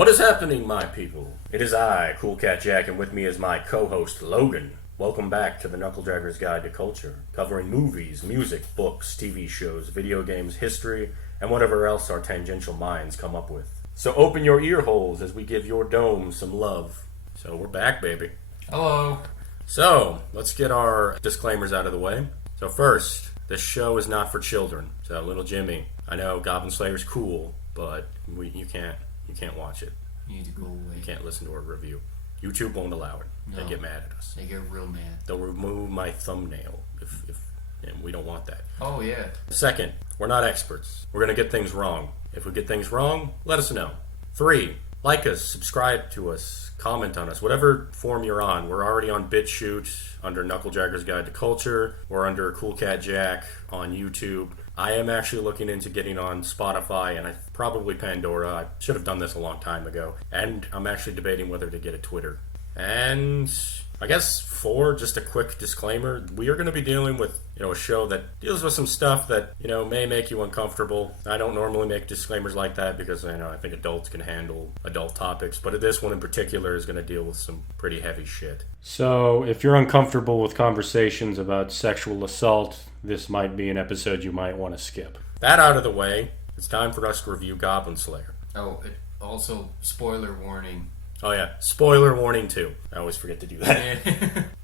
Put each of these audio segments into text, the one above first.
What is happening, my people? It is I, Cool Cat Jack, and with me is my co-host, Logan. Welcome back to the Knuckledragger's Guide to Culture, covering movies, music, books, TV shows, video games, history, and whatever else our tangential minds come up with. So open your ear holes as we give your dome some love. So we're back, baby. Hello. So, let's get our disclaimers out of the way. So first, this show is not for children. So, little Jimmy, I know Goblin Slayer's cool, but you can't watch it. You need to go away. You can't listen to our review. YouTube won't allow it. No, they get mad at us. They get real mad. They'll remove my thumbnail if and we don't want that. Oh, yeah. Second, we're not experts. We're going to get things wrong. If we get things wrong, let us know. 3, like us, subscribe to us, comment on us, whatever form you're on. We're already on BitChute under Knuckledragger's Guide to Culture. We're under Cool Cat Jack on YouTube. I am actually looking into getting on Spotify and probably Pandora. I should have done this a long time ago. And I'm actually debating whether to get a Twitter. And I guess 4, just a quick disclaimer. We are going to be dealing with, a show that deals with some stuff that, may make you uncomfortable. I don't normally make disclaimers like that because, I think adults can handle adult topics. But this one in particular is going to deal with some pretty heavy shit. So if you're uncomfortable with conversations about sexual assault, this might be an episode you might want to skip. That out of the way, it's time for us to review Goblin Slayer. Oh, also, spoiler warning. Oh yeah, spoiler warning too. I always forget to do that.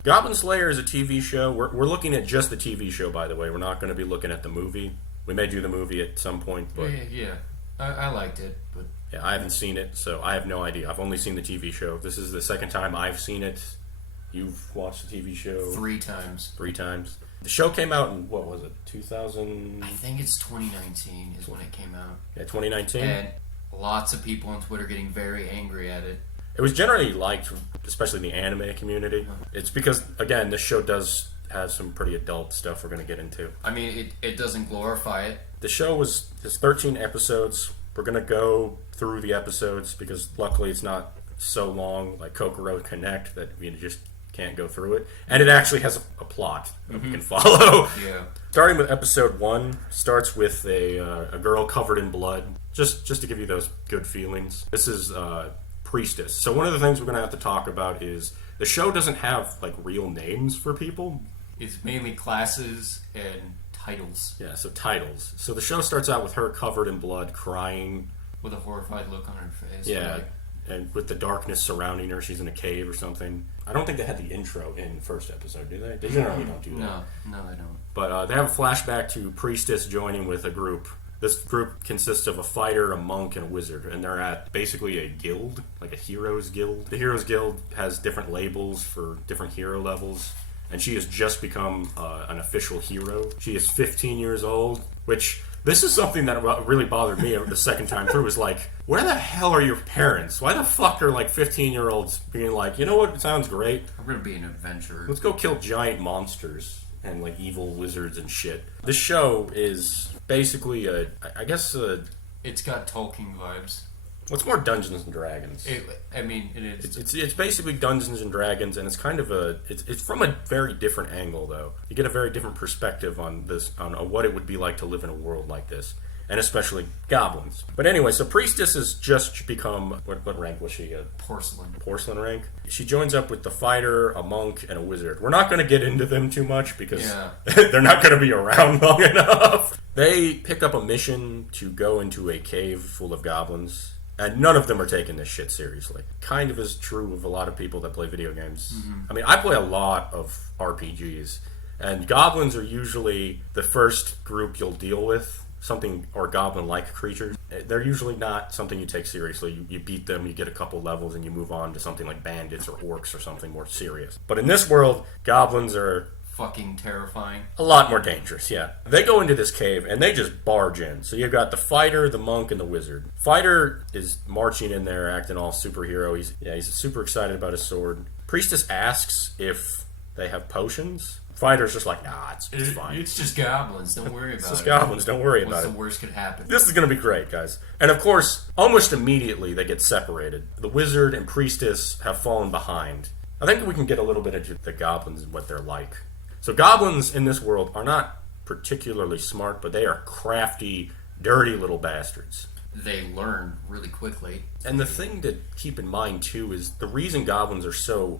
Goblin Slayer is a TV show. We're looking at just the TV show, by the way. We're not going to be looking at the movie. We may do the movie at some point, but yeah. I liked it, but yeah, I haven't seen it, so I have no idea. I've only seen the TV show. This is the second time I've seen it. You've watched the TV show 3 times. 3 times. The show came out in, what was it, 2000? I think it's 2019 is when it came out. Yeah, 2019. And lots of people on Twitter getting very angry at it. It was generally liked, especially in the anime community. It's because, again, this show does have some pretty adult stuff we're going to get into. I mean, it doesn't glorify it. The show has 13 episodes. We're going to go through the episodes because luckily it's not so long like Kokoro Connect that we just can't go through it. And it actually has a plot that we can follow. Yeah. Starting with episode 1, starts with a girl covered in blood. Just to give you those good feelings. This is Priestess. So one of the things we're going to have to talk about is the show doesn't have real names for people. It's mainly classes and titles. Yeah, so titles. So the show starts out with her covered in blood, crying. With a horrified look on her face. Yeah, and with the darkness surrounding her. She's in a cave or something. I don't think they had the intro in the first episode, do they? They generally don't do that. No, they don't. But they have a flashback to Priestess joining with a group. This group consists of a fighter, a monk, and a wizard, and they're at basically a guild, like a heroes guild. The heroes guild has different labels for different hero levels, and she has just become an official hero. She is 15 years old, which this is something that really bothered me the second time through, was where the hell are your parents? Why the fuck are 15-year-olds being you know what, it sounds great. I'm going to be an adventurer. Let's go kill giant monsters and evil wizards and shit. This show is basically it's got Tolkien vibes. Well, it's more Dungeons and Dragons. It is. It's basically Dungeons and Dragons, and it's kind of it's from a very different angle though. You get a very different perspective on this, on what it would be like to live in a world like this, and especially goblins. But anyway, so Priestess has just become, what rank was she? Porcelain rank. She joins up with the fighter, a monk, and a wizard. We're not going to get into them too much because they're not going to be around long enough. They pick up a mission to go into a cave full of goblins, and none of them are taking this shit seriously. Kind of is true of a lot of people that play video games. Mm-hmm. I mean, I play a lot of RPGs, and goblins are usually the first group you'll deal with. Something, or goblin-like creatures. They're usually not something you take seriously. You beat them, you get a couple levels, and you move on to something like bandits or orcs or something more serious. But in this world, goblins are fucking terrifying. A lot more dangerous, yeah. They go into this cave, and they just barge in. So you've got the fighter, the monk, and the wizard. Fighter is marching in there, acting all superhero. He's super excited about his sword. Priestess asks if they have potions. Fighter's just nah, it's fine. It's just goblins. Don't worry about it. It's just goblins. Don't worry about it. What's the worst could happen? This is going to be great, guys. And of course, almost immediately they get separated. The wizard and priestess have fallen behind. I think we can get a little bit into the goblins and what they're like. So goblins in this world are not particularly smart, but they are crafty, dirty little bastards. they learn really quickly. And the thing to keep in mind, too, is the reason goblins are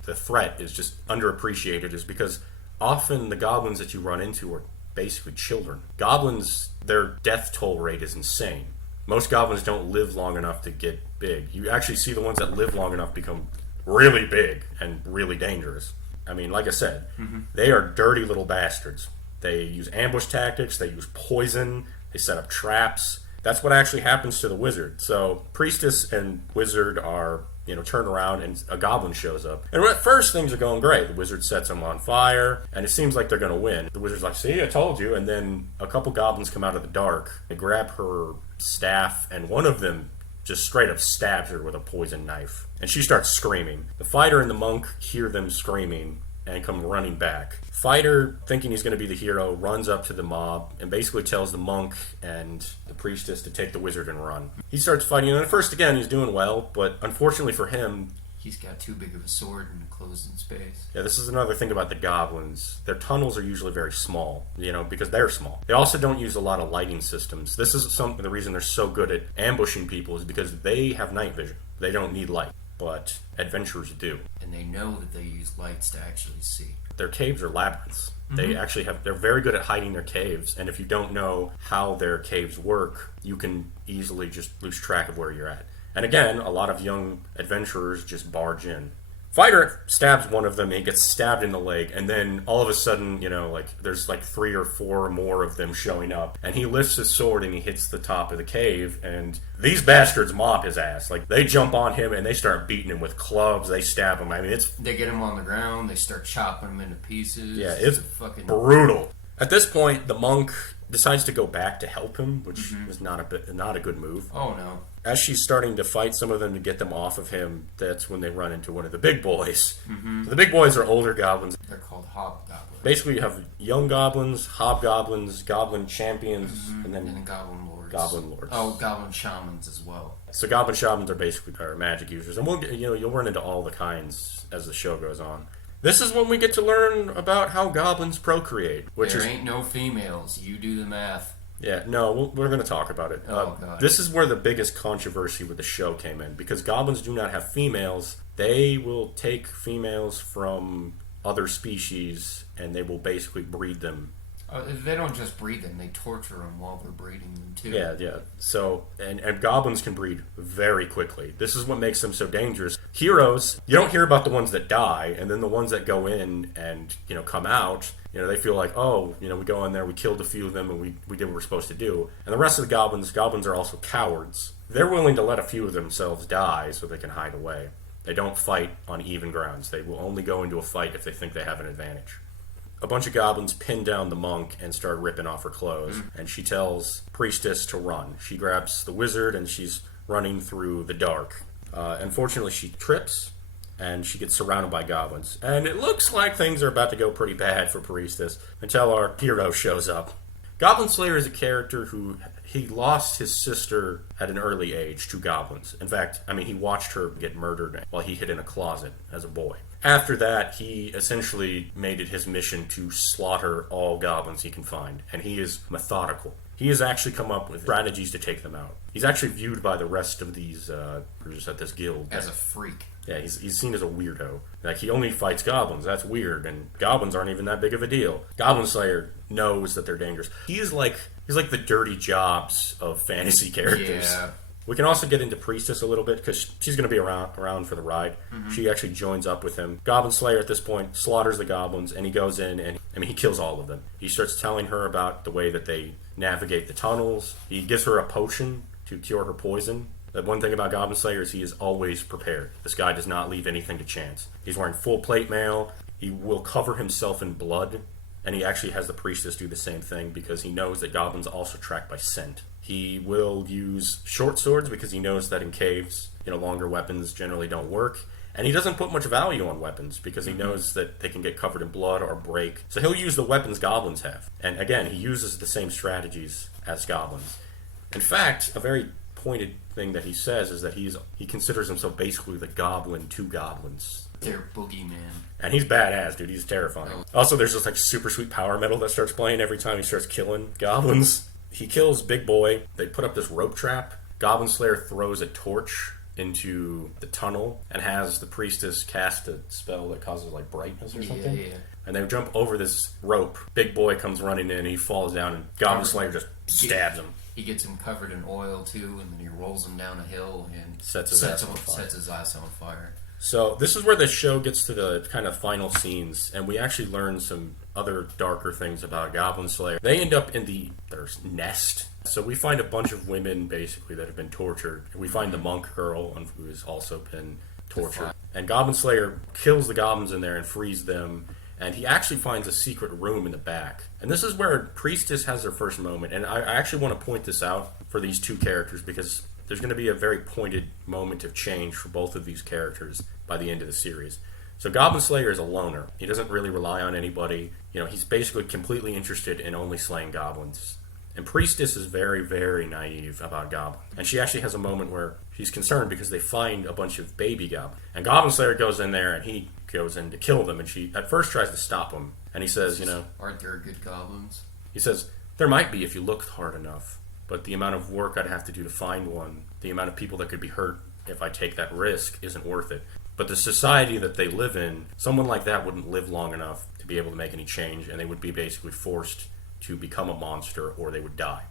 the threat is just underappreciated is because often the goblins that you run into are basically children. Goblins, their death toll rate is insane. Most goblins don't live long enough to get big. You actually see the ones that live long enough become really big and really dangerous. I mean, like I said, they are dirty little bastards. They use ambush tactics, they use poison, they set up traps. That's what actually happens to the wizard. So, priestess and wizard are, turned around and a goblin shows up. And at first, things are going great. The wizard sets them on fire, and it seems like they're going to win. The wizard's like, see, I told you. And then a couple goblins come out of the dark. They grab her staff, and one of them just straight up stabs her with a poison knife. And she starts screaming. The fighter and the monk hear them screaming and come running back. Fighter, thinking he's going to be the hero, runs up to the mob and basically tells the monk and the priestess to take the wizard and run. He starts fighting, and at first, again, he's doing well, but unfortunately for him, he's got too big of a sword and closed in space. Yeah, this is another thing about the goblins. Their tunnels are usually very small, because they're small. They also don't use a lot of lighting systems. This is the reason they're so good at ambushing people is because they have night vision. They don't need light, but adventurers do. And they know that they use lights to actually see. Their caves are labyrinths. They're very good at hiding their caves, and if you don't know how their caves work, you can easily just lose track of where you're at. And again, a lot of young adventurers just barge in. Fighter stabs one of them, and he gets stabbed in the leg, and then all of a sudden, there's 3 or 4 more of them showing up, and he lifts his sword and he hits the top of the cave, and these bastards mop his ass. They jump on him and they start beating him with clubs, they stab him. I mean, they get him on the ground, they start chopping him into pieces. Yeah, it's fucking brutal. At this point, the monk decides to go back to help him, which is not a good move. Oh, no. As she's starting to fight some of them to get them off of him, that's when they run into one of the big boys. So the big boys are older goblins. They're called hobgoblins. Basically, you have young goblins, hobgoblins, goblin champions, and then goblin lords. Goblin lords. Oh, goblin shamans as well. So goblin shamans are basically magic users, and you'll run into all the kinds as the show goes on. This is when we get to learn about how goblins procreate. There ain't no females. You do the math. Yeah, no, we're going to talk about it. God. This is where the biggest controversy with the show came in, because goblins do not have females. They will take females from other species, and they will basically breed them. They don't just breed them, they torture them while they're breeding them, too. Yeah. So, and goblins can breed very quickly. This is what makes them so dangerous. Heroes, you don't hear about the ones that die, and then the ones that go in and, come out, they feel like, we go in there, we killed a few of them, and we did what we're supposed to do. And the rest of the goblins are also cowards. They're willing to let a few of themselves die so they can hide away. They don't fight on even grounds. They will only go into a fight if they think they have an advantage. A bunch of goblins pin down the monk and start ripping off her clothes, and she tells Priestess to run. She grabs the wizard, and she's running through the dark. Unfortunately, she trips, and she gets surrounded by goblins. And it looks like things are about to go pretty bad for Priestess until our hero shows up. Goblin Slayer is a character who he lost his sister at an early age to goblins. In fact, he watched her get murdered while he hid in a closet as a boy. After that, he essentially made it his mission to slaughter all goblins he can find, and he is methodical. He has actually come up with strategies to take them out. He's actually viewed by the rest of these just at this guild as a freak. Yeah, he's seen as a weirdo. He only fights goblins. That's weird, and goblins aren't even that big of a deal. Goblin Slayer knows that they're dangerous. He's like the dirty jobs of fantasy characters. Yeah. We can also get into Priestess a little bit, because she's going to be around for the ride. She actually joins up with him. Goblin Slayer, at this point, slaughters the goblins, and he goes in, and he kills all of them. He starts telling her about the way that they navigate the tunnels. He gives her a potion to cure her poison. The one thing about Goblin Slayer is he is always prepared. This guy does not leave anything to chance. He's wearing full plate mail. He will cover himself in blood, and he actually has the Priestess do the same thing, because he knows that goblins also track by scent. He will use short swords because he knows that in caves, longer weapons generally don't work. And he doesn't put much value on weapons because he knows that they can get covered in blood or break. So he'll use the weapons goblins have. And again, he uses the same strategies as goblins. In fact, a very pointed thing that he says is that he considers himself basically the goblin to goblins. Their boogeyman. And he's badass, dude. He's terrifying. Also, there's this super sweet power metal that starts playing every time he starts killing goblins. He kills Big Boy. They put up this rope trap, Goblin Slayer throws a torch into the tunnel and has the priestess cast a spell that causes like brightness or something. Yeah. And they jump over this rope. Big boy comes running in, he falls down, and Goblin Slayer just stabs him. He gets him covered in oil too, and then he rolls him down a hill and Sets his ass on fire. So this is where the show gets to the kind of final scenes, and we actually learn some other darker things about Goblin Slayer. They end up in their nest. So we find a bunch of women, basically, that have been tortured. We find the monk girl, who has also been tortured. And Goblin Slayer kills the goblins in there and frees them. And he actually finds a secret room in the back. And this is where Priestess has her first moment. And I actually want to point this out for these two characters, because there's going to be a very pointed moment of change for both of these characters by the end of the series. So Goblin Slayer is a loner. He doesn't really rely on anybody. He's basically completely interested in only slaying goblins. And Priestess is very, very naive about goblins. And she actually has a moment where she's concerned because they find a bunch of baby goblins. And Goblin Slayer goes in there and he goes in to kill them. And she at first tries to stop him. And he says, aren't there good goblins? He says, there might be if you looked hard enough. But the amount of work I'd have to do to find one, the amount of people that could be hurt if I take that risk isn't worth it. But the society that they live in, someone like that wouldn't live long enough to be able to make any change, and they would be basically forced to become a monster or they would die.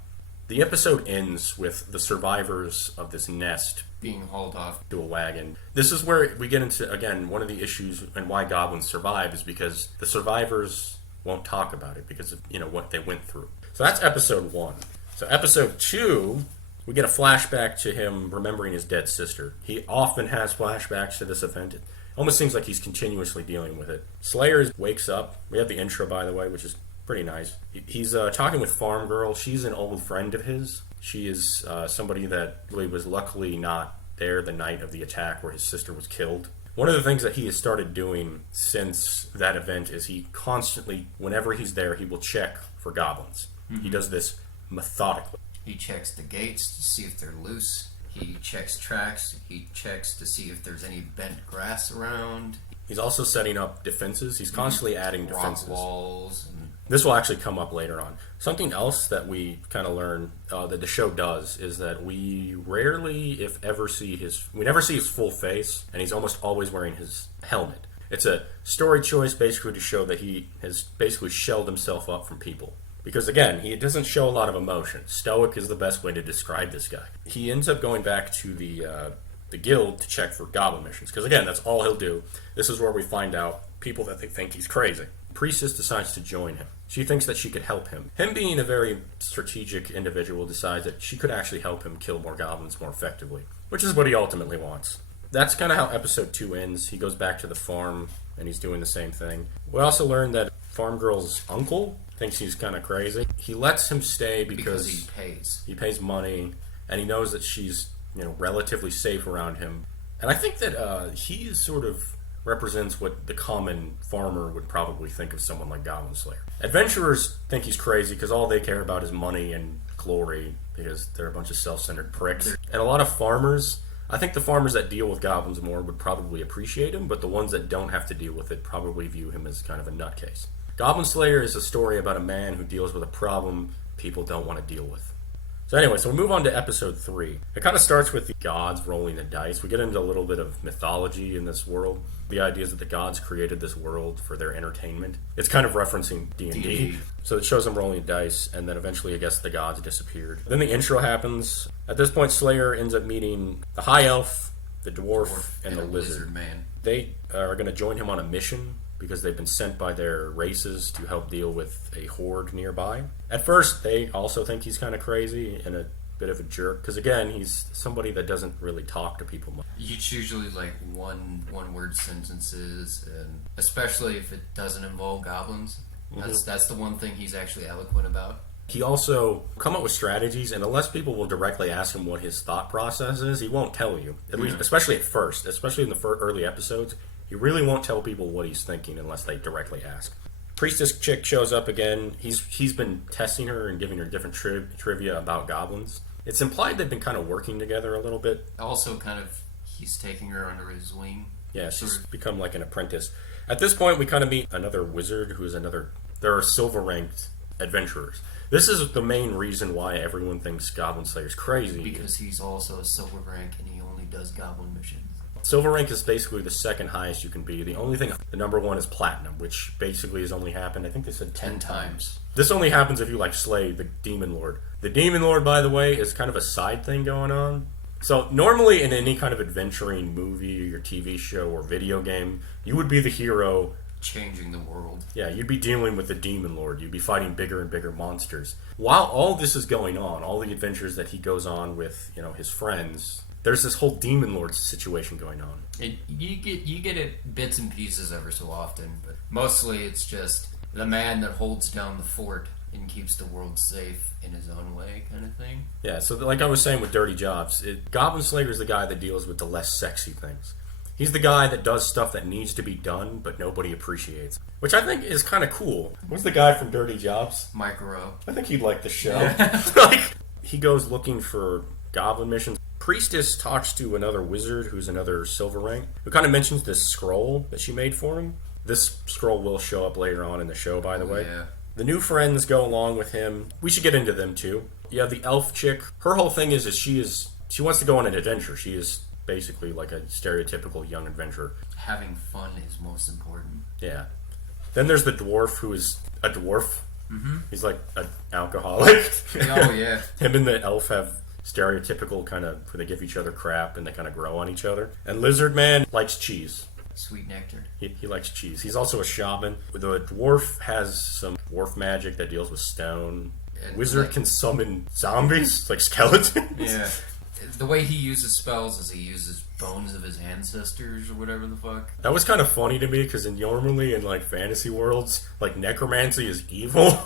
The episode ends with the survivors of this nest being hauled off to a wagon. This is where we get into, again, one of the issues and why goblins survive is because the survivors won't talk about it because of, what they went through. So that's episode 1. So episode 2, we get a flashback to him remembering his dead sister. He often has flashbacks to this event. It almost seems like he's continuously dealing with it. Slayer wakes up. We have the intro, by the way, which is pretty nice. He's talking with Farm Girl. She's an old friend of his. She is somebody that really was luckily not there the night of the attack where his sister was killed. One of the things that he has started doing since that event is he constantly, whenever he's there, he will check for goblins. Mm-hmm. He does this methodically. He checks the gates to see if they're loose. He checks tracks. He checks to see if there's any bent grass around. He's also setting up defenses. He's constantly adding defenses. Rock walls. This will actually come up later on. Something else that we kind of learn that the show does is that we rarely, if ever, we never see his full face, and he's almost always wearing his helmet. It's a story choice basically to show that he has basically shelled himself up from people. Because again, he doesn't show a lot of emotion. Stoic is the best way to describe this guy. He ends up going back to the guild to check for goblin missions. Because again, that's all he'll do. This is where we find out people that they think he's crazy. Priestess decides to join him. She thinks that she could help him. Him being a very strategic individual decides that she could actually help him kill more goblins more effectively. Which is what he ultimately wants. That's kind of how episode 2 ends. He goes back to the farm and he's doing the same thing. We also learned that Farm Girl's uncle thinks he's kind of crazy. He lets him stay because he pays. He pays money, and he knows that she's relatively safe around him. And I think that he sort of represents what the common farmer would probably think of someone like Goblin Slayer. Adventurers think he's crazy because all they care about is money and glory because they're a bunch of self-centered pricks. And a lot of farmers, I think the farmers that deal with goblins more would probably appreciate him, but the ones that don't have to deal with it probably view him as kind of a nutcase. Goblin Slayer is a story about a man who deals with a problem people don't want to deal with. So anyway, so we move on to episode 3. It kind of starts with the gods rolling the dice. We get into a little bit of mythology in this world. The idea is that the gods created this world for their entertainment. It's kind of referencing D&D. So it shows them rolling dice, and then eventually I guess the gods disappeared. Then the intro happens. At this point, Slayer ends up meeting the high elf, the dwarf, and the lizard man. They are going to join him on a mission because they've been sent by their races to help deal with a horde nearby. At first, they also think he's kind of crazy and a bit of a jerk, because again, he's somebody that doesn't really talk to people much. It's usually like one-word sentences, and especially if it doesn't involve goblins. That's the one thing he's actually eloquent about. He also come up with strategies, and unless people will directly ask him what his thought process is, he won't tell you. At least, especially at first, especially in the early episodes. He really won't tell people what he's thinking unless they directly ask. Priestess chick shows up again. He's been testing her and giving her different trivia about goblins. It's implied they've been kind of working together a little bit. Also, kind of, he's taking her under his wing. Yeah, she's become like an apprentice. At this point, we kind of meet another wizard who's there are silver ranked adventurers. This is the main reason why everyone thinks Goblin Slayer's crazy. Because he's also a silver rank and he only does goblin missions. Silver rank is basically the second highest you can be. The only thing, the number one is platinum, which basically has only happened, I think they said 10 times. This only happens if you like slay the Demon Lord. The Demon Lord, by the way, is kind of a side thing going on. So normally in any kind of adventuring movie or TV show or video game, you would be the hero changing the world. Yeah, you'd be dealing with the Demon Lord. You'd be fighting bigger and bigger monsters. While all this is going on, all the adventures that he goes on with, his friends, there's this whole Demon Lord situation going on. You get it bits and pieces ever so often, but mostly it's just the man that holds down the fort and keeps the world safe in his own way, kind of thing. Yeah, so like I was saying with Dirty Jobs, Goblin Slayer is the guy that deals with the less sexy things. He's the guy that does stuff that needs to be done, but nobody appreciates. Which I think is kind of cool. What's the guy from Dirty Jobs? Micro. I think he'd like the show. Yeah. He goes looking for goblin missions. Priestess talks to another wizard who's another silver rank, who kind of mentions this scroll that she made for him. This scroll will show up later on in the show, by the way. Yeah. The new friends go along with him. We should get into them, too. Yeah, the elf chick. Her whole thing is she wants to go on an adventure. She is basically like a stereotypical young adventurer. Having fun is most important. Yeah. Then there's the dwarf, who is a dwarf. Mm-hmm. He's like an alcoholic. Oh, yeah. Him and the elf have stereotypical kind of, where they give each other crap and they kind of grow on each other. And Lizard Man likes cheese. Sweet nectar. He likes cheese. He's also a shaman. The dwarf has some dwarf magic that deals with stone. And Wizard can summon zombies, like skeletons. Yeah. The way he uses spells is he uses bones of his ancestors or whatever the fuck. That was kind of funny to me because normally in like fantasy worlds, like necromancy is evil.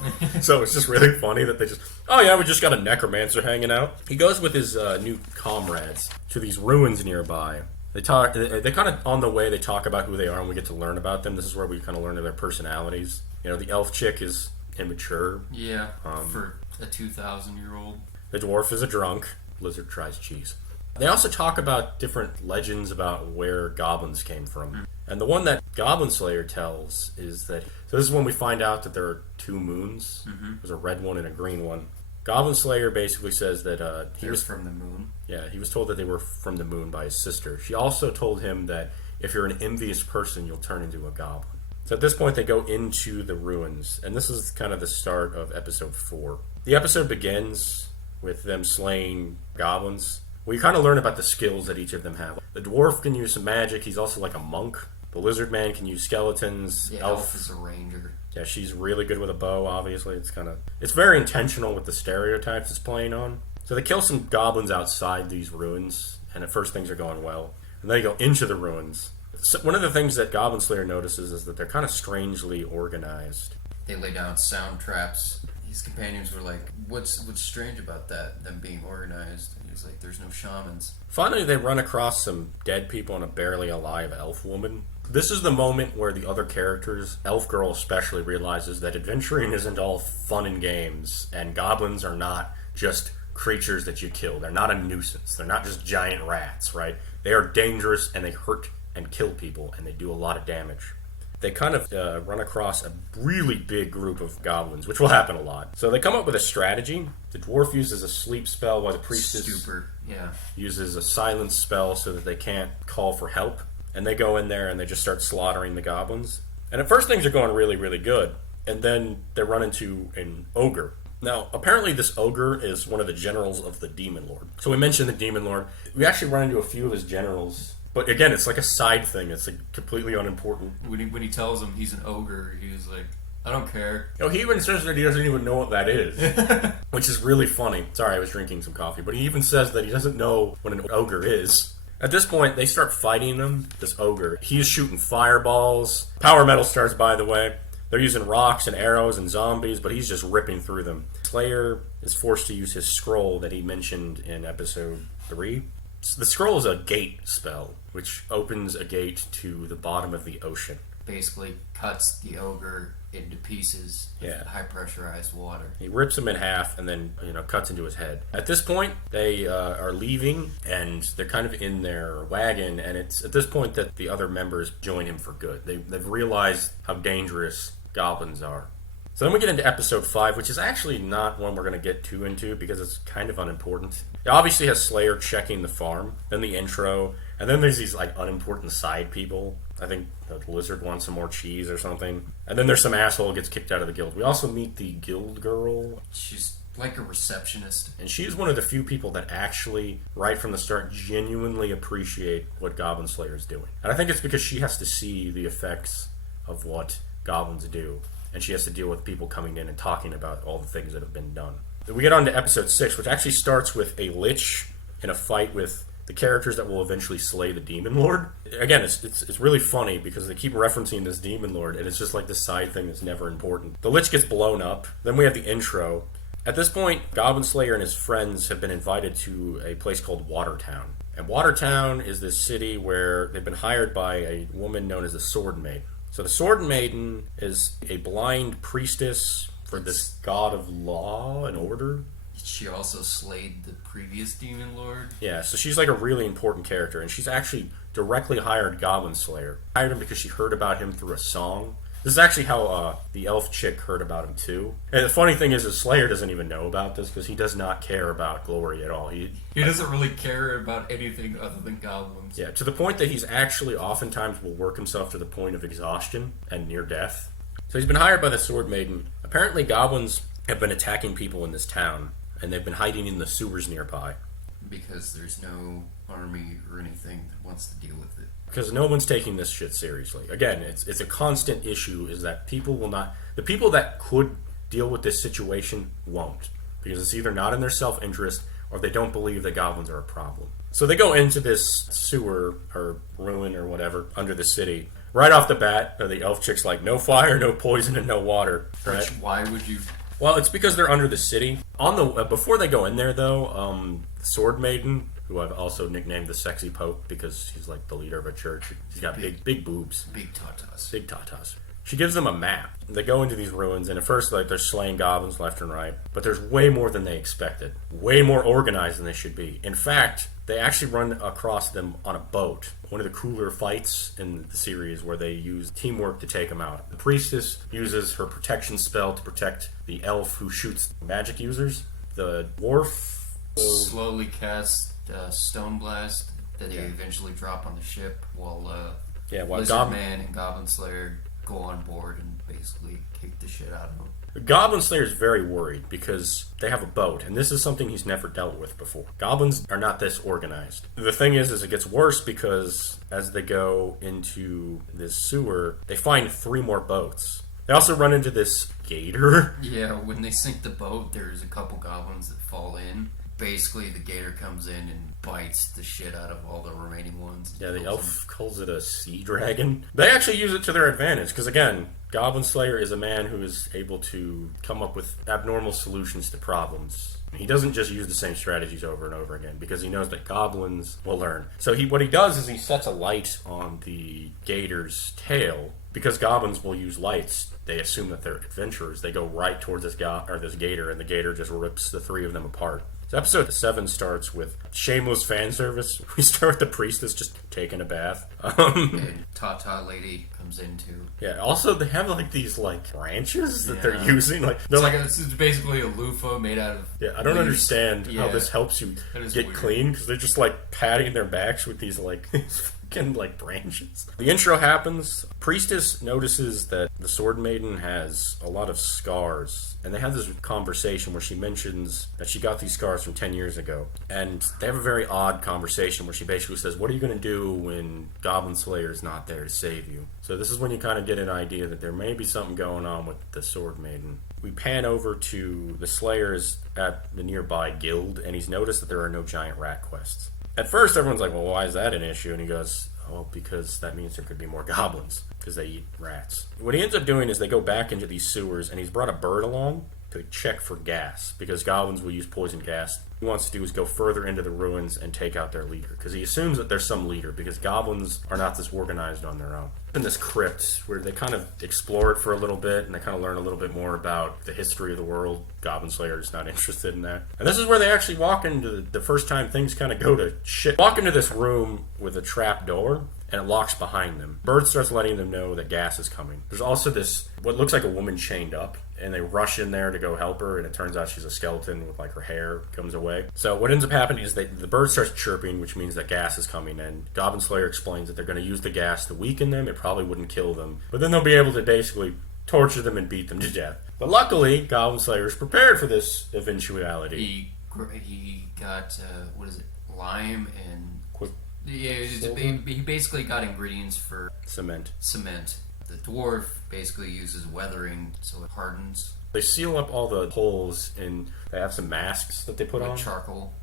So it's just really funny that they just, oh yeah, we just got a necromancer hanging out. He goes with his new comrades to these ruins nearby. They kind of on the way they talk about who they are and we get to learn about them. This is where we kind of learn their personalities. The elf chick is immature. Yeah, for a 2,000-year-old. The dwarf is a drunk. Lizard tries cheese. They also talk about different legends about where goblins came from. And the one that Goblin Slayer tells is that... So this is when we find out that there are two moons. Mm-hmm. There's a red one and a green one. Goblin Slayer basically says that he was from the moon. Yeah, he was told that they were from the moon by his sister. She also told him that if you're an envious person, you'll turn into a goblin. So at this point, they go into the ruins. And this is kind of the start of episode 4. The episode begins with them slaying goblins. We kind of learn about the skills that each of them have. The dwarf can use some magic. He's also like a monk. The lizard man can use skeletons. The elf is a ranger. Yeah, she's really good with a bow, obviously. It's very intentional with the stereotypes it's playing on. So they kill some goblins outside these ruins, and at first things are going well. And they go into the ruins. So one of the things that Goblin Slayer notices is that they're kind of strangely organized. They lay down sound traps. His companions were like, what's strange about that, them being organized? And he was like, there's no shamans. Finally, they run across some dead people and a barely alive elf woman. This is the moment where the other characters, Elf Girl especially, realizes that adventuring isn't all fun and games, and goblins are not just creatures that you kill. They're not a nuisance. They're not just giant rats, right? They are dangerous, and they hurt and kill people, and they do a lot of damage. They kind of run across a really big group of goblins, which will happen a lot. So they come up with a strategy. The dwarf uses a sleep spell while the priestess uses a silence spell so that they can't call for help. And they go in there and they just start slaughtering the goblins. And at first things are going really, really good. And then they run into an ogre. Now, apparently this ogre is one of the generals of the Demon Lord. So we mentioned the Demon Lord. We actually run into a few of his generals. But again, it's like a side thing. It's like completely unimportant. When he tells him he's an ogre, he's like, I don't care. He even says that he doesn't even know what that is. Which is really funny. Sorry, I was drinking some coffee. But he even says that he doesn't know what an ogre is. At this point, they start fighting him, this ogre. He's shooting fireballs. Power metal stars, by the way. They're using rocks and arrows and zombies, but he's just ripping through them. Slayer is forced to use his scroll that he mentioned in episode 3. The scroll is a gate spell, which opens a gate to the bottom of the ocean. Basically cuts the ogre into pieces with high pressurized water. He rips him in half and then cuts into his head. At this point, they are leaving and they're kind of in their wagon, and it's at this point that the other members join him for good. They've realized how dangerous goblins are. So then we get into episode 5, which is actually not one we're going to get too into because it's kind of unimportant. It obviously has Slayer checking the farm, then the intro, and then there's these like unimportant side people. I think the lizard wants some more cheese or something. And then there's some asshole who gets kicked out of the guild. We also meet the guild girl. She's like a receptionist. And she is one of the few people that actually, right from the start, genuinely appreciate what Goblin Slayer is doing. And I think it's because she has to see the effects of what goblins do. And she has to deal with people coming in and talking about all the things that have been done. Then we get on to episode 6, which actually starts with a lich in a fight with the characters that will eventually slay the Demon Lord. Again, it's really funny because they keep referencing this Demon Lord, and it's just like this side thing that's never important. The lich gets blown up. Then we have the intro. At this point, Goblin Slayer and his friends have been invited to a place called Watertown. And Watertown is this city where they've been hired by a woman known as the Sword Maiden. So the Sword Maiden is a blind priestess for this god of law and order. She also slayed the previous Demon Lord. Yeah, so she's like a really important character, and she's actually directly hired Goblin Slayer. Hired him because she heard about him through a song. This is actually how the elf chick heard about him too. And the funny thing is Slayer doesn't even know about this because he does not care about glory at all. He doesn't really care about anything other than goblins. Yeah, to the point that he's actually oftentimes will work himself to the point of exhaustion and near death. So he's been hired by the Sword Maiden. Apparently goblins have been attacking people in this town, and they've been hiding in the sewers nearby. Because there's no army or anything that wants to deal with it. Because no one's taking this shit seriously. Again, it's a constant issue is that people will not... The people that could deal with this situation won't. Because it's either not in their self-interest or they don't believe that goblins are a problem. So they go into this sewer or ruin or whatever under the city. Right off the bat, the elf chick's like, no fire, no poison, and no water. Right? Why would you... Well, it's because they're under the city. On the before they go in there, though, Sword Maiden, who I've also nicknamed the Sexy Pope because she's like the leader of a church. She's got big boobs. Big tatas. Big tatas. She gives them a map. They go into these ruins, and at first, like, they're slaying goblins left and right. But there's way more than they expected. Way more organized than they should be. In fact, they actually run across them on a boat. One of the cooler fights in the series where they use teamwork to take them out. The priestess uses her protection spell to protect the elf who shoots magic users. The dwarf slowly casts Stone Blast that they eventually drop on the ship while Lizard Man and Goblin Slayer go on board and basically kick the shit out of them. Goblin Slayer is very worried because they have a boat, and this is something he's never dealt with before. Goblins are not this organized. The thing is it gets worse because as they go into this sewer, they find 3 more boats. They also run into this gator. Yeah, when they sink the boat, there's a couple goblins that fall in. Basically, the gator comes in and bites the shit out of all the remaining ones. Yeah, the elf calls it a sea dragon. They actually use it to their advantage, because again, Goblin Slayer is a man who is able to come up with abnormal solutions to problems. He doesn't just use the same strategies over and over again, because he knows that goblins will learn. So what he does is he sets a light on the gator's tail, because goblins will use lights. They assume that they're adventurers. They go right towards this gator, and the gator just rips the 3 of them apart. So episode 7 starts with shameless fan service. We start with the priestess just taking a bath. And Tata lady comes in too. Yeah, also they have like these like branches that they're using. This is basically a loofah made out of I don't understand how this helps you get weird. clean, because they're just like patting their backs with these like fucking like branches. The intro happens. Priestess notices that the Sword Maiden has a lot of scars, and they have this conversation where she mentions that she got these scars from 10 years ago. And they have a very odd conversation where she basically says, what are you going to do when Goblin Slayer is not there to save you? So this is when you kind of get an idea that there may be something going on with the Sword Maiden. We pan over to the Slayers at the nearby guild, and he's noticed that there are no giant rat quests. At first, everyone's like, well, why is that an issue? And he goes, oh, because that means there could be more goblins, because they eat rats. What he ends up doing is they go back into these sewers, and he's brought a bird along to check for gas, because goblins will use poison gas. What he wants to do is go further into the ruins and take out their leader, because he assumes that there's some leader, because goblins are not this organized on their own. In this crypt, where they kind of explore it for a little bit, and they kind of learn a little bit more about the history of the world. Goblin Slayer is not interested in that. And this is where they actually walk into the first time things kind of go to shit. Walk into this room with a trap door, and it locks behind them. Bird starts letting them know that gas is coming. There's also this, what looks like a woman chained up, and they rush in there to go help her, and it turns out she's a skeleton with like her hair comes away. So what ends up happening is that the bird starts chirping, which means that gas is coming, and Goblin Slayer explains that they're going to use the gas to weaken them. It probably wouldn't kill them, but then they'll be able to basically torture them and beat them to death. But luckily, Goblin Slayer is prepared for this eventuality. He got, what is it, lime and... Quick. Yeah, he basically got ingredients for... Cement. The dwarf basically uses weathering so it hardens. They seal up all the holes, and they have some masks that they put on.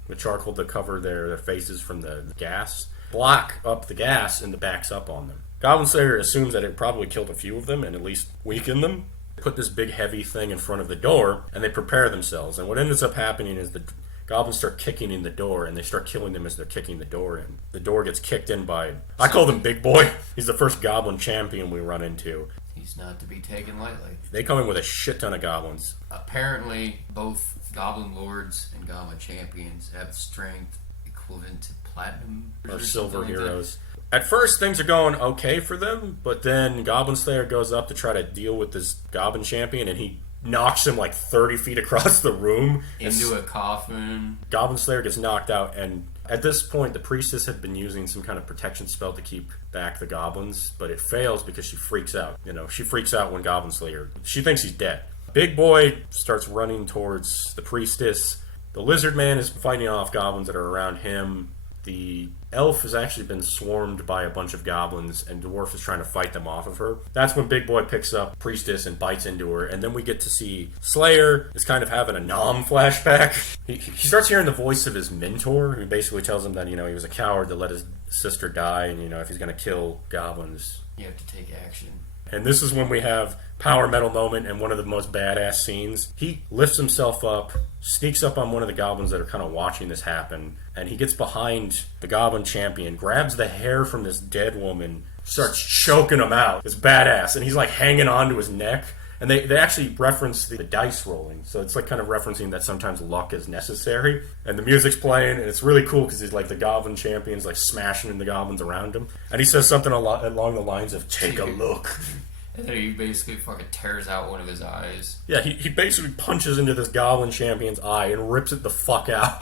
With charcoal to cover their faces from the gas. Block up the gas and the backs up on them. Goblin Slayer assumes that it probably killed a few of them and at least weakened them. They put this big heavy thing in front of the door, and they prepare themselves. And what ends up happening is the goblins start kicking in the door, and they start killing them as they're kicking the door in. The door gets kicked in by... I call him Big Boy. He's the first goblin champion we run into. He's not to be taken lightly. They come in with a shit ton of goblins. Apparently, both goblin lords and goblin champions have strength equivalent to platinum Or silver like heroes. At first, things are going okay for them, but then Goblin Slayer goes up to try to deal with this goblin champion, and he knocks him like 30 feet across the room. Into a coffin. Goblin Slayer gets knocked out, and at this point, the priestess had been using some kind of protection spell to keep back the goblins, but it fails because she freaks out. You know, she freaks out when Goblin Slayer... She thinks he's dead. Big Boy starts running towards the priestess. The lizard man is fighting off goblins that are around him. The elf has actually been swarmed by a bunch of goblins, and Dwarf is trying to fight them off of her. That's when Big Boy picks up Priestess and bites into her, and then we get to see Slayer is kind of having a Nom flashback. He starts hearing the voice of his mentor, who basically tells him that, you know, he was a coward to let his sister die, and, you know, if he's going to kill goblins... You have to take action. And this is when we have power metal moment and one of the most badass scenes. He lifts himself up, sneaks up on one of the goblins that are kind of watching this happen, and he gets behind the goblin champion, grabs the hair from this dead woman, starts choking him out. It's badass. And he's like hanging on to his neck. And they actually reference the dice rolling. So it's like kind of referencing that sometimes luck is necessary. And the music's playing, and it's really cool because he's like the goblin champion's like smashing in the goblins around him. And he says something along the lines of, "Take a look." And then he basically fucking tears out one of his eyes. Yeah, he basically punches into this goblin champion's eye and rips it the fuck out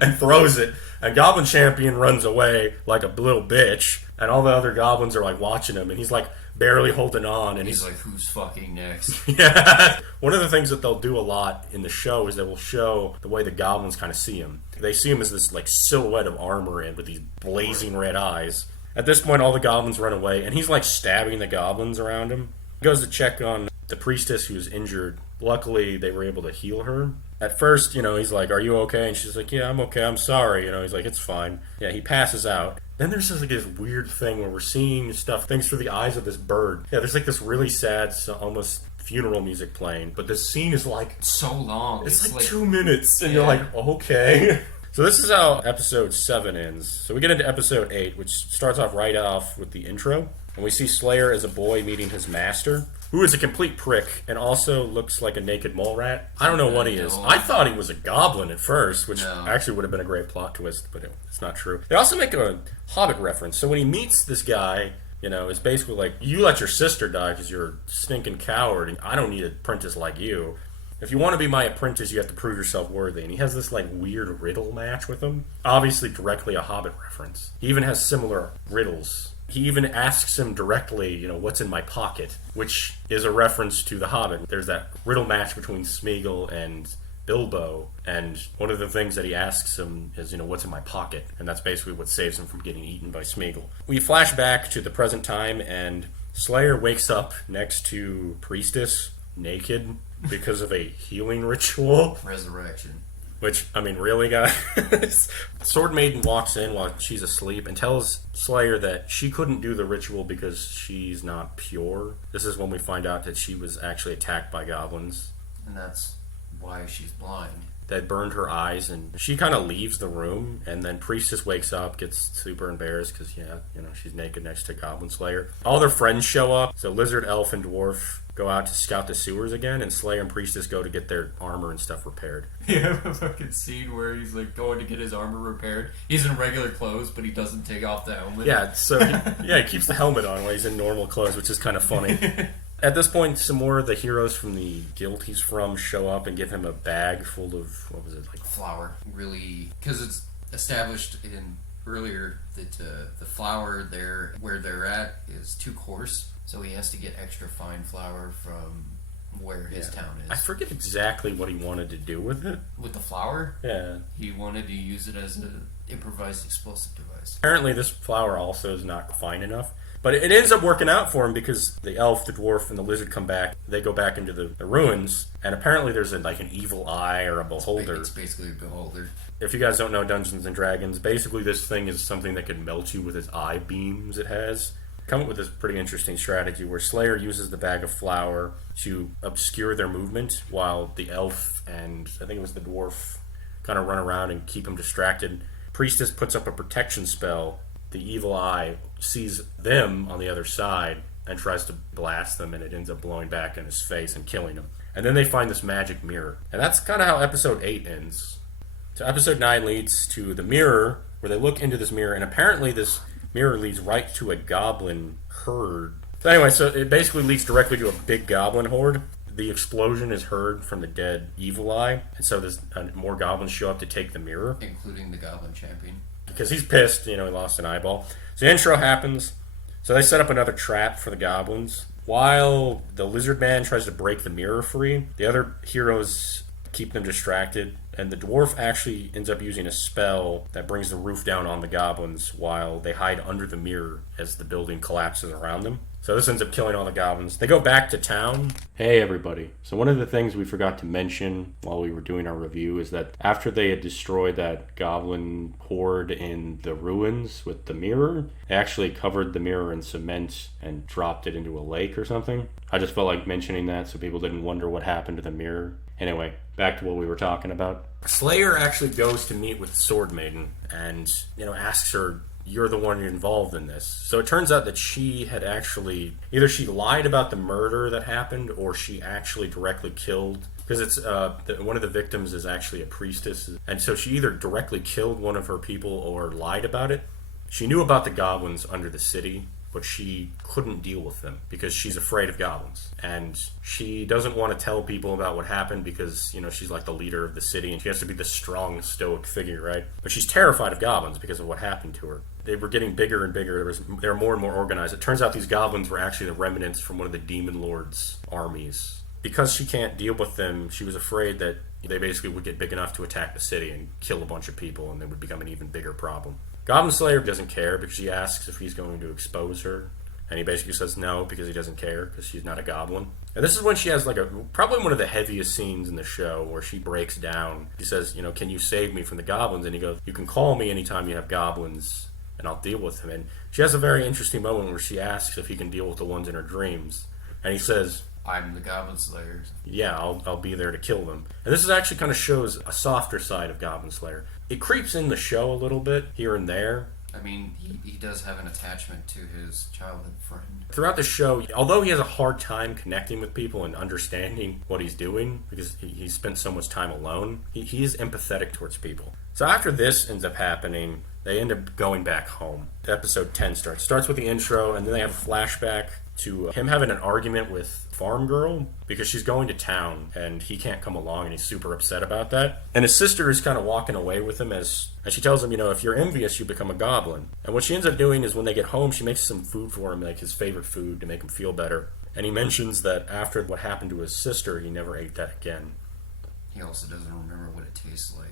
and throws it. And Goblin Champion runs away like a little bitch. And all the other goblins are like watching him, and he's like barely holding on. And he's like, who's fucking next? Yeah. One of the things that they'll do a lot in the show is they will show the way the goblins kind of see him. They see him as this like silhouette of armor and with these blazing red eyes. At this point, all the goblins run away, and he's like stabbing the goblins around him. He goes to check on the priestess who's injured. Luckily, they were able to heal her. At first, you know, he's like, "Are you okay?" And she's like, "Yeah, I'm okay. I'm sorry." You know, he's like, "It's fine." Yeah, he passes out. Then there's just like this weird thing where we're seeing things through the eyes of this bird. Yeah, there's like this really sad, almost funeral music playing, but this scene is like so long. It's like 2 minutes, and you're like, okay. So this is how episode 7 ends. So we get into episode 8, which starts off right off with the intro, and we see Slayer as a boy meeting his master, who is a complete prick and also looks like a naked mole rat. I don't know what he is. I thought he was a goblin at first, which actually would have been a great plot twist, but it's not true. They also make a Hobbit reference. So when he meets this guy, you know, it's basically like, you let your sister die because you're a stinking coward, and I don't need an apprentice like you. If you want to be my apprentice, you have to prove yourself worthy. And he has this like weird riddle match with him. Obviously directly a Hobbit reference. He even has similar riddles. He even asks him directly, you know, "What's in my pocket?" Which is a reference to The Hobbit. There's that riddle match between Smeagol and Bilbo, and one of the things that he asks him is, you know, "What's in my pocket?" And that's basically what saves him from getting eaten by Smeagol. We flash back to the present time, and Slayer wakes up next to Priestess, naked, because of a healing ritual. Resurrection. Which, I mean, really, guys? Sword Maiden walks in while she's asleep and tells Slayer that she couldn't do the ritual because she's not pure. This is when we find out that she was actually attacked by goblins. And that's why she's blind. that burned her eyes, and she kind of leaves the room, and then Priestess wakes up, gets super embarrassed because, she's naked next to Goblin Slayer. All their friends show up, so Lizard, Elf, and Dwarf go out to scout the sewers again, and Slayer and Priestess go to get their armor and stuff repaired. Yeah, a fucking scene where he's like going to get his armor repaired. He's in regular clothes, but he doesn't take off the helmet. Yeah, so he keeps the helmet on while he's in normal clothes, which is kind of funny. At this point, some more of the heroes from the guild he's from show up and give him a bag full of, what was it, like flour. Really, because it's established in earlier that the flour there where they're at is too coarse, so he has to get extra fine flour from where his town is. I forget exactly what he wanted to do with it. With the flour? Yeah. He wanted to use it as an improvised explosive device. Apparently this flour also is not fine enough. But it ends up working out for him because the elf, the dwarf, and the lizard come back. They go back into the ruins, and apparently there's an evil eye or a beholder. It's basically a beholder. If you guys don't know Dungeons & Dragons, basically this thing is something that could melt you with its eye beams it has. Come up with this pretty interesting strategy where Slayer uses the bag of flour to obscure their movement while the elf and I think it was the dwarf kind of run around and keep them distracted. Priestess puts up a protection spell. The evil eye sees them on the other side and tries to blast them, and it ends up blowing back in his face and killing him. And then they find this magic mirror. And that's kind of how episode 8 ends. So episode 9 leads to the mirror, where they look into this mirror, and apparently this mirror leads right to a goblin herd. So anyway, so it basically leads directly to a big goblin horde. The explosion is heard from the dead evil eye, and so there's more goblins show up to take the mirror. Including the goblin champion. Because he's pissed, he lost an eyeball. So the intro happens. So they set up another trap for the goblins. While the lizard man tries to break the mirror free, the other heroes keep them distracted. And the dwarf actually ends up using a spell that brings the roof down on the goblins while they hide under the mirror as the building collapses around them. So this ends up killing all the goblins. They go back to town. Hey everybody. So one of the things we forgot to mention while we were doing our review is that after they had destroyed that goblin horde in the ruins with the mirror, they actually covered the mirror in cement and dropped it into a lake or something. I just felt like mentioning that so people didn't wonder what happened to the mirror. Anyway, back to what we were talking about. Slayer actually goes to meet with Sword Maiden and, asks her, you're the one involved in this. So it turns out that she had actually, either she lied about the murder that happened or she actually directly killed, because it's one of the victims is actually a priestess. And so she either directly killed one of her people or lied about it. She knew about the goblins under the city, but she couldn't deal with them because she's afraid of goblins. And she doesn't want to tell people about what happened because, she's like the leader of the city and she has to be the strong, stoic figure, right? But she's terrified of goblins because of what happened to her. They were getting bigger and bigger. They were more and more organized. It turns out these goblins were actually the remnants from one of the demon lord's armies. Because she can't deal with them, she was afraid that they basically would get big enough to attack the city and kill a bunch of people, and they would become an even bigger problem. Goblin Slayer doesn't care because she asks if he's going to expose her, and he basically says no because he doesn't care because she's not a goblin. And this is when she has probably one of the heaviest scenes in the show where she breaks down. She says, can you save me from the goblins? And he goes, you can call me anytime you have goblins and I'll deal with them. And she has a very interesting moment where she asks if he can deal with the ones in her dreams. And he says, I'm the Goblin Slayer. Yeah, I'll be there to kill them. And this is actually kind of shows a softer side of Goblin Slayer. It creeps in the show a little bit here and there. I mean, he does have an attachment to his childhood friend. Throughout the show, although he has a hard time connecting with people and understanding what he's doing, because he spent so much time alone, he is empathetic towards people. So after this ends up happening, they end up going back home. Episode 10 starts with the intro, and then they have a flashback to him having an argument with Farm Girl because she's going to town and he can't come along and he's super upset about that. And his sister is kind of walking away with him as she tells him, if you're envious, you become a goblin. And what she ends up doing is when they get home, she makes some food for him, like his favorite food, to make him feel better. And he mentions that after what happened to his sister, he never ate that again. He also doesn't remember what it tastes like.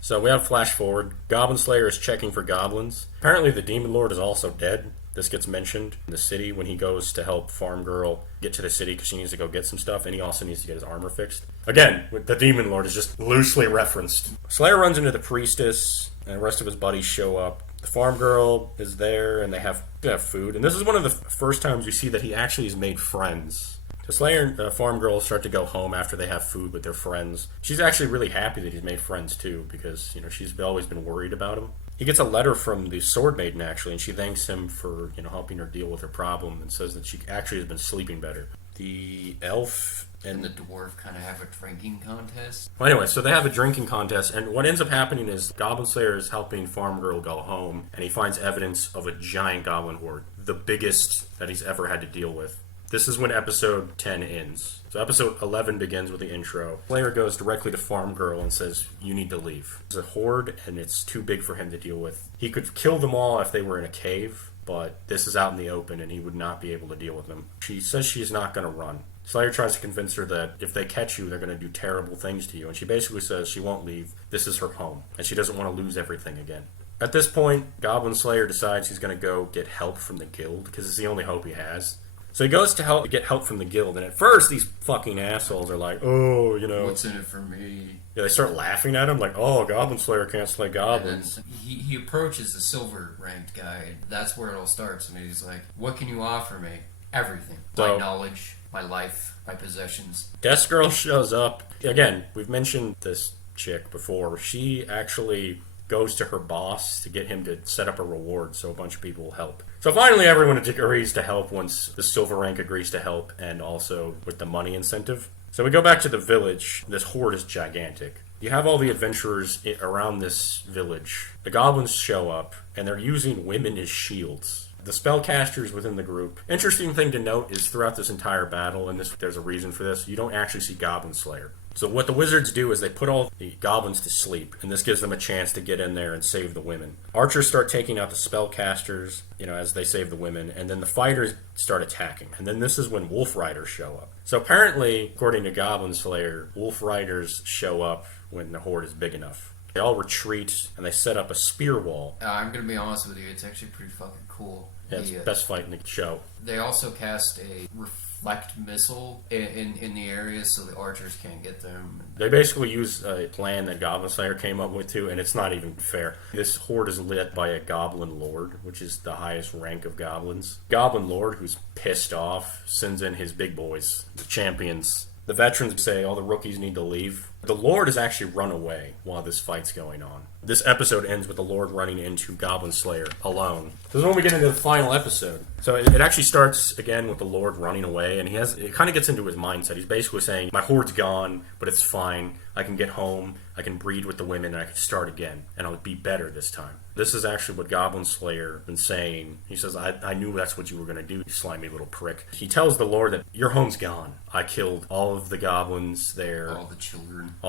So we have flash forward. Goblin Slayer is checking for goblins. Apparently the Demon Lord is also dead. This gets mentioned in the city when he goes to help Farm Girl get to the city because she needs to go get some stuff, and he also needs to get his armor fixed. Again, the Demon Lord is just loosely referenced. Slayer runs into the priestess, and the rest of his buddies show up. The Farm Girl is there, and they have food. And this is one of the first times we see that he actually has made friends. The Slayer and farm girls start to go home after they have food with their friends. She's actually really happy that he's made friends too, because she's always been worried about him. He gets a letter from the Sword Maiden actually, and she thanks him for helping her deal with her problem, and says that she actually has been sleeping better. The elf and the dwarf kind of have a drinking contest. Well, anyway, so they have a drinking contest, and what ends up happening is Goblin Slayer is helping Farm Girl go home, and he finds evidence of a giant goblin horde, the biggest that he's ever had to deal with. This is when episode 10 ends. So episode 11 begins with the intro. Slayer goes directly to Farm Girl and says, "You need to leave. It's a horde, and it's too big for him to deal with. He could kill them all if they were in a cave, but this is out in the open, and he would not be able to deal with them." She says she's not going to run. Slayer tries to convince her that if they catch you, they're going to do terrible things to you. And she basically says she won't leave. This is her home. And she doesn't want to lose everything again. At this point, Goblin Slayer decides he's going to go get help from the guild, because it's the only hope he has. So he goes to get help from the guild. And at first, these fucking assholes are like, "Oh, what's in it for me?" Yeah, they start laughing at him like, "Oh, Goblin Slayer can't slay goblins." And then he approaches the silver ranked guy. And that's where it all starts. I mean, he's like, "What can you offer me?" "Everything. My knowledge, my life, my possessions." Death Girl shows up. Again, we've mentioned this chick before. She actually goes to her boss to get him to set up a reward so a bunch of people will help. So finally everyone agrees to help once the silver rank agrees to help, and also with the money incentive. So we go back to the village. This horde is gigantic. You have all the adventurers around this village. The goblins show up, and they're using women as shields. The spellcasters within the group. Interesting thing to note is throughout this entire battle, and there's a reason for this, you don't actually see Goblin Slayer. So what the wizards do is they put all the goblins to sleep, and this gives them a chance to get in there and save the women. Archers start taking out the spellcasters, as they save the women, and then the fighters start attacking. And then this is when wolf riders show up. So apparently, according to Goblin Slayer, wolf riders show up when the horde is big enough. They all retreat, and they set up a spear wall. I'm going to be honest with you, it's actually pretty fucking cool. Yeah, it's the best fight in the show. They also cast a reflect missile in the area so the archers can't get them. They basically use a plan that Goblin Slayer came up with too, and it's not even fair. This horde is led by a Goblin Lord, which is the highest rank of goblins. Goblin Lord, who's pissed off, sends in his big boys, the champions. The veterans say all the rookies need to leave. The Lord has actually run away while this fight's going on. This episode ends with the Lord running into Goblin Slayer alone. This is when we get into the final episode. So it actually starts again with the Lord running away, and it kind of gets into his mindset. He's basically saying, "My horde's gone, but it's fine. I can get home, I can breed with the women, and I can start again, and I'll be better this time." This is actually what Goblin Slayer been saying. He says, I knew that's what you were going to do, you slimy little prick. He tells the Lord that your home's gone. I killed all of the goblins there. All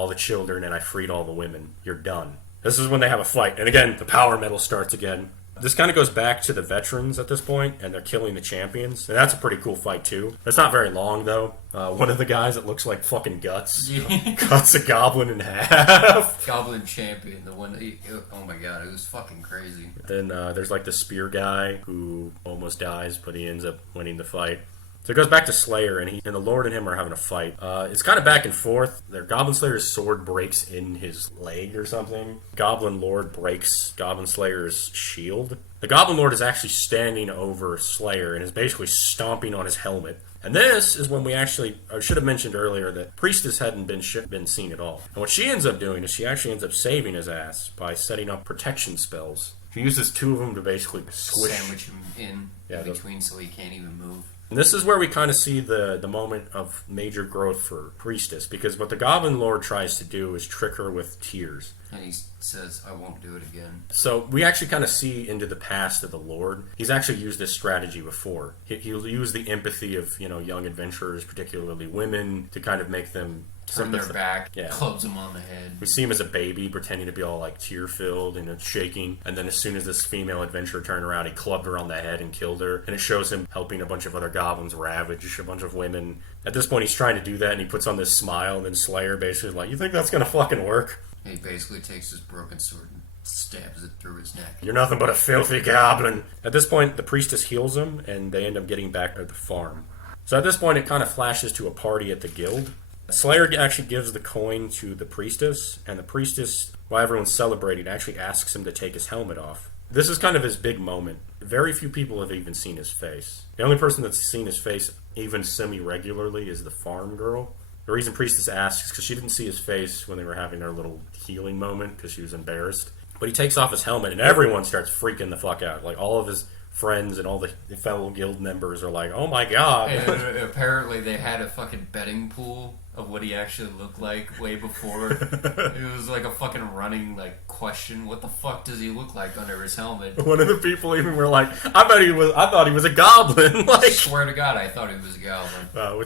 the children, and I freed all the women. You're done. This is when they have a fight. And again, the power metal starts again. This kind of goes back to the veterans at this point, and they're killing the champions. And that's a pretty cool fight, too. It's not very long, though. One of the guys that looks like fucking Guts cuts a goblin in half. Goblin champion, the one that oh my god, it was fucking crazy. Then there's like the spear guy who almost dies, but he ends up winning the fight. So it goes back to Slayer, and the Lord and him are having a fight. It's kind of back and forth. Goblin Slayer's sword breaks in his leg or something. Goblin Lord breaks Goblin Slayer's shield. The Goblin Lord is actually standing over Slayer and is basically stomping on his helmet. And this is when I should have mentioned earlier that Priestess hadn't been seen at all. And what she ends up doing is she actually ends up saving his ass by setting up protection spells. She uses two of them to basically sandwich him in between so he can't even move. And this is where we kind of see the moment of major growth for Priestess, because what the Goblin Lord tries to do is trick her with tears. And he says, "I won't do it again." So we actually kind of see into the past of the Lord. He's actually used this strategy before. He'll use the empathy of young adventurers, particularly women, to kind of make them turn their back, clubs them on the head. We see him as a baby pretending to be all like tear-filled and shaking, and then as soon as this female adventurer turned around, he clubbed her on the head and killed her, and it shows him helping a bunch of other goblins ravage a bunch of women. At this point, he's trying to do that, and he puts on this smile, and then Slayer basically is like, "You think that's gonna fucking work?" He basically takes his broken sword and stabs it through his neck. "You're nothing but a filthy goblin." At this point, the priestess heals him, and they end up getting back to the farm. So at this point, it kind of flashes to a party at the guild. Slayer actually gives the coin to the priestess, and the priestess, while everyone's celebrating, actually asks him to take his helmet off. This is kind of his big moment. very few people have even seen his face. The only person that's seen his face even semi-regularly is the farm girl. The reason Priestess asks is because she didn't see his face when they were having their little healing moment because she was embarrassed. But he takes off his helmet and everyone starts freaking the fuck out. Like, all of his friends and all the fellow guild members are like, oh my god. And apparently they had a fucking betting pool of what he actually looked like way before. It was like a fucking running like question. What the fuck does he look like under his helmet? One of the people even were like, I thought he was a goblin. Like, I swear to God, I thought he was a goblin.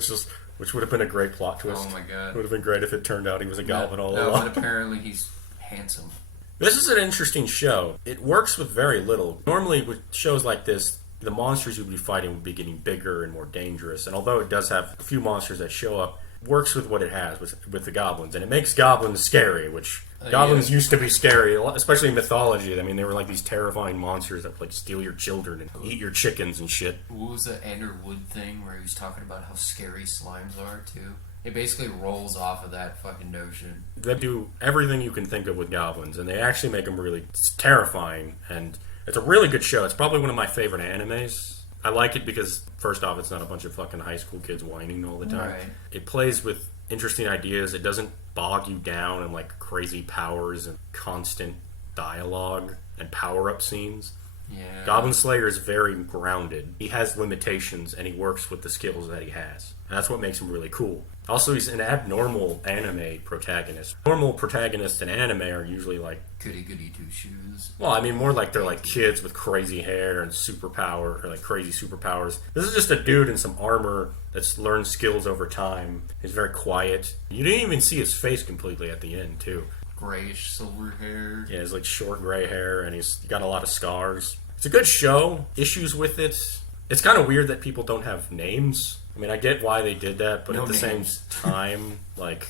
Which would have been a great plot twist. Oh my god. It would have been great if it turned out he was a goblin all no, along. but apparently he's handsome. This is an interesting show. It works with very little. Normally, with shows like this, the monsters you'd be fighting would be getting bigger and more dangerous. And although it does have a few monsters that show up, it works with what it has with the goblins. And it makes goblins scary, which goblins used to be scary, especially in mythology. I mean, they were like these terrifying monsters that would like steal your children and eat your chickens and shit. What was the Andrew Wood thing where he was talking about how scary slimes are, too? It basically rolls off of that fucking notion. They do everything you can think of with goblins, and they actually make them really terrifying, and it's a really good show. It's probably one of my favorite animes. I like it because, first off, it's not a bunch of fucking high school kids whining all the time. Right. It plays with interesting ideas. It doesn't bog you down in like crazy powers and constant dialogue and power-up scenes. Yeah. Goblin Slayer is very grounded. He has limitations, and he works with the skills that he has. And that's what makes him really cool. Also, he's an abnormal anime protagonist. Normal protagonists in anime are usually like... Goody two-shoes. Well, I mean, more like they're like kids with crazy hair and superpower, or like crazy superpowers. This is just a dude in some armor that's learned skills over time. He's very quiet. You didn't even see his face completely at the end, too. Grayish silver hair. Yeah, he's like short gray hair, and he's got a lot of scars. It's a good show. Issues with it. It's kind of weird that people don't have names. I mean, I get why they did that, but at the same time, like,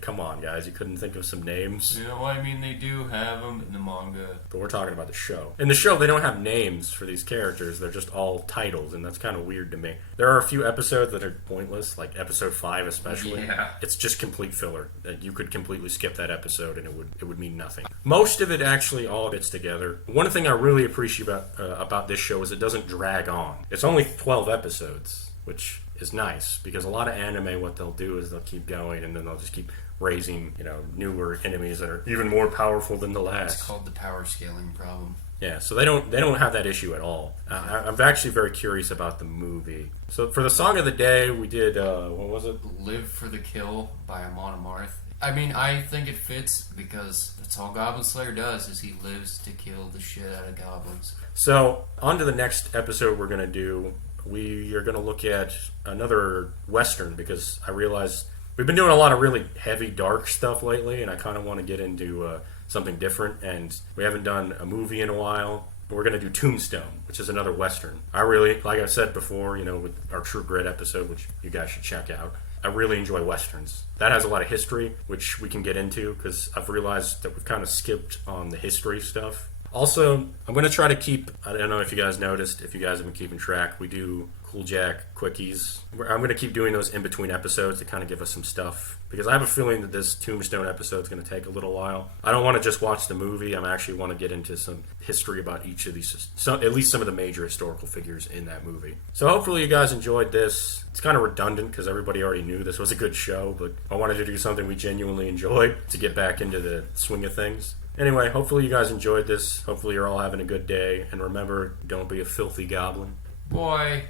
come on, guys, you couldn't think of some names. You know, I mean, they do have them in the manga. But we're talking about the show. In the show, they don't have names for these characters. They're just all titles, and that's kind of weird to me. There are a few episodes that are pointless, like episode 5 especially. Yeah. It's just complete filler. You could completely skip that episode, and it would mean nothing. Most of it actually all fits together. One thing I really appreciate about this show is it doesn't drag on. It's only 12 episodes, which is nice, because a lot of anime, what they'll do is they'll keep going, and then they'll just keep raising, newer enemies that are even more powerful than the last. It's called the power scaling problem. Yeah, so they don't have that issue at all. I'm actually very curious about the movie. So for the song of the day, we did what was it? "Live for the Kill" by Amon Amarth. I mean, I think it fits because that's all Goblin Slayer does, is he lives to kill the shit out of goblins. So on to the next episode we're gonna do. We are gonna look at another Western, because I realized we've been doing a lot of really heavy, dark stuff lately, and I kind of want to get into something different, and we haven't done a movie in a while. But we're going to do Tombstone, which is another Western. I really, like I said before, with our True Grit episode, which you guys should check out, I really enjoy Westerns. That has a lot of history, which we can get into, because I've realized that we've kind of skipped on the history stuff. Also, I'm going to try to keep, I don't know if you guys noticed, if you guys have been keeping track, we do Cool Jack Quickies. I'm going to keep doing those in between episodes to kind of give us some stuff, because I have a feeling that this Tombstone episode is going to take a little while. I don't want to just watch the movie. I actually want to get into some history about each of these, at least some of the major historical figures in that movie. So hopefully you guys enjoyed this. It's kind of redundant because everybody already knew this was a good show, but I wanted to do something we genuinely enjoyed to get back into the swing of things. Anyway, hopefully you guys enjoyed this. Hopefully you're all having a good day. And remember, don't be a filthy goblin. Boy.